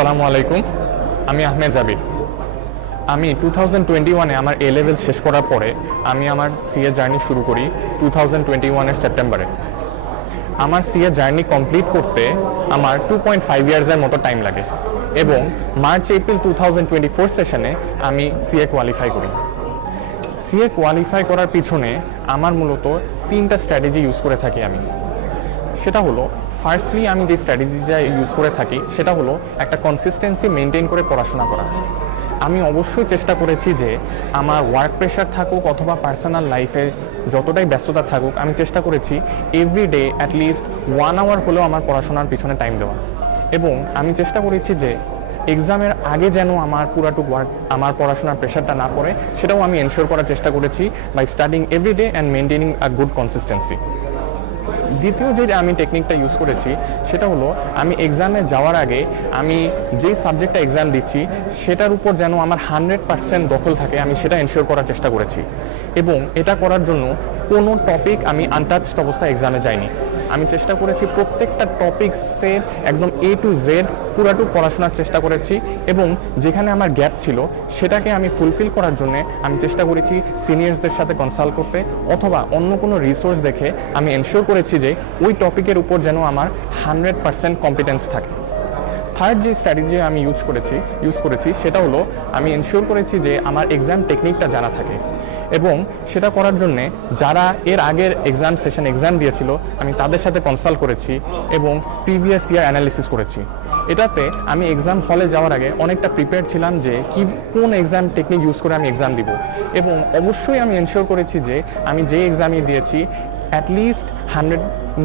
আসসালামু আলাইকুম, আমি আহমেদ জাবির। আমি 2021-এ আমার এ লেভেল শেষ করার পরে আমি আমার সিএ জার্নি শুরু করি 2021-এর সেপ্টেম্বরে। আমার সিএ জার্নি কমপ্লিট করতে আমার 2.5 ইয়ার্সের মতো টাইম লাগে এবং মার্চ এপ্রিল 2024 সেশনে আমি সিএ কোয়ালিফাই করি। সিএ কোয়ালিফাই করার পিছনে আমার মূলত 3টা স্ট্র্যাটেজি ইউজ করে থাকি আমি। সেটা হলো, ফার্স্টলি আমি যে স্ট্র্যাটেজিটা ইউজ করে থাকি সেটা হলো একটা কনসিস্টেন্সি মেনটেন করে পড়াশোনা করা। আমি অবশ্যই চেষ্টা করেছি যে আমার ওয়ার্ক প্রেশার থাকুক অথবা পার্সোনাল লাইফে যতটাই ব্যস্ততা থাকুক, আমি চেষ্টা করেছি এভরিডে অ্যাটলিস্ট 1 আওয়ার হলেও আমার পড়াশোনার পিছনে টাইম দেওয়া। এবং আমি চেষ্টা করেছি যে এক্সামের আগে যেন আমার পুরাটুক আমার পড়াশোনার প্রেশারটা না পড়ে, সেটাও আমি এনশিওর করার চেষ্টা করেছি by studying everyday and maintaining a good consistency. দ্বিতীয় যে আমি টেকনিকটা ইউজ করেছি সেটা হলো, আমি এক্সামে যাওয়ার আগে আমি যেই সাবজেক্টটা এক্সাম দিচ্ছি সেটার উপর যেন আমার 100% দখল থাকে, আমি সেটা এনশিওর করার চেষ্টা করেছি। এবং এটা করার জন্য কোনো টপিক আমি আনটাচড অবস্থায় এক্সামে যাইনি। আমি চেষ্টা করেছি প্রত্যেকটা টপিক্সের একদম A to Z পুরাটুক পড়াশোনার চেষ্টা করেছি এবং যেখানে আমার গ্যাপ ছিল সেটাকে আমি ফুলফিল করার জন্য আমি চেষ্টা করেছি সিনিয়র্সদের সাথে কনসাল্ট করতে অথবা অন্য কোনো রিসোর্স দেখে আমি এনশিওর করেছি যে ওই টপিকের উপর যেন আমার 100% কম্পিটেন্স থাকে। থার্ড যে স্ট্র্যাটেজি আমি ইউজ করেছি সেটা হলো, আমি এনশিওর করেছি যে আমার এক্সাম টেকনিকটা জানা থাকে এবং সেটা করার জন্যে যারা এর আগের এক্সাম দিয়েছিল আমি তাদের সাথে কনসাল্ট করেছি এবং প্রিভিয়াস ইয়ার অ্যানালিসিস করেছি। এটাতে আমি এক্সাম হলে যাওয়ার আগে অনেকটা প্রিপেয়ার ছিলাম যে কোন এক্সাম টেকনিক ইউজ করে আমি এক্সাম দিব। এবং অবশ্যই আমি এনশিওর করেছি যে আমি যে এক্সামই দিয়েছি অ্যাটলিস্ট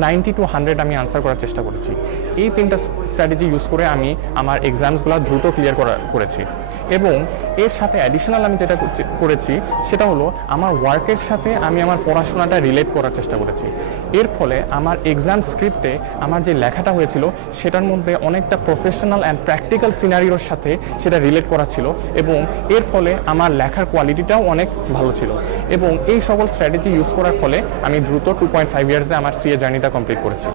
90 to 100 আমি আনসার করার চেষ্টা করেছি। এই 3টা স্ট্র্যাটেজি ইউজ করে আমি আমার এক্সামসগুলো দ্রুত ক্লিয়ার করেছি। এবং এর সাথে অ্যাডিশনাল আমি যেটা করেছি সেটা হলো, আমার ওয়ার্কের সাথে আমি আমার পড়াশোনাটা রিলেট করার চেষ্টা করেছি। এর ফলে আমার এক্সাম স্ক্রিপ্টে আমার যে লেখাটা হয়েছিল সেটার মধ্যে অনেকটা প্রফেশনাল অ্যান্ড প্র্যাকটিক্যাল সিনারিওর সাথে সেটা রিলেট করা ছিল এবং এর ফলে আমার লেখার কোয়ালিটিটাও অনেক ভালো ছিল। এবং এই সকল স্ট্র্যাটেজি ইউজ করার ফলে আমি দ্রুত 2.5 ইয়ার্সে আমার সিএ জার্নিটা কমপ্লিট করেছি।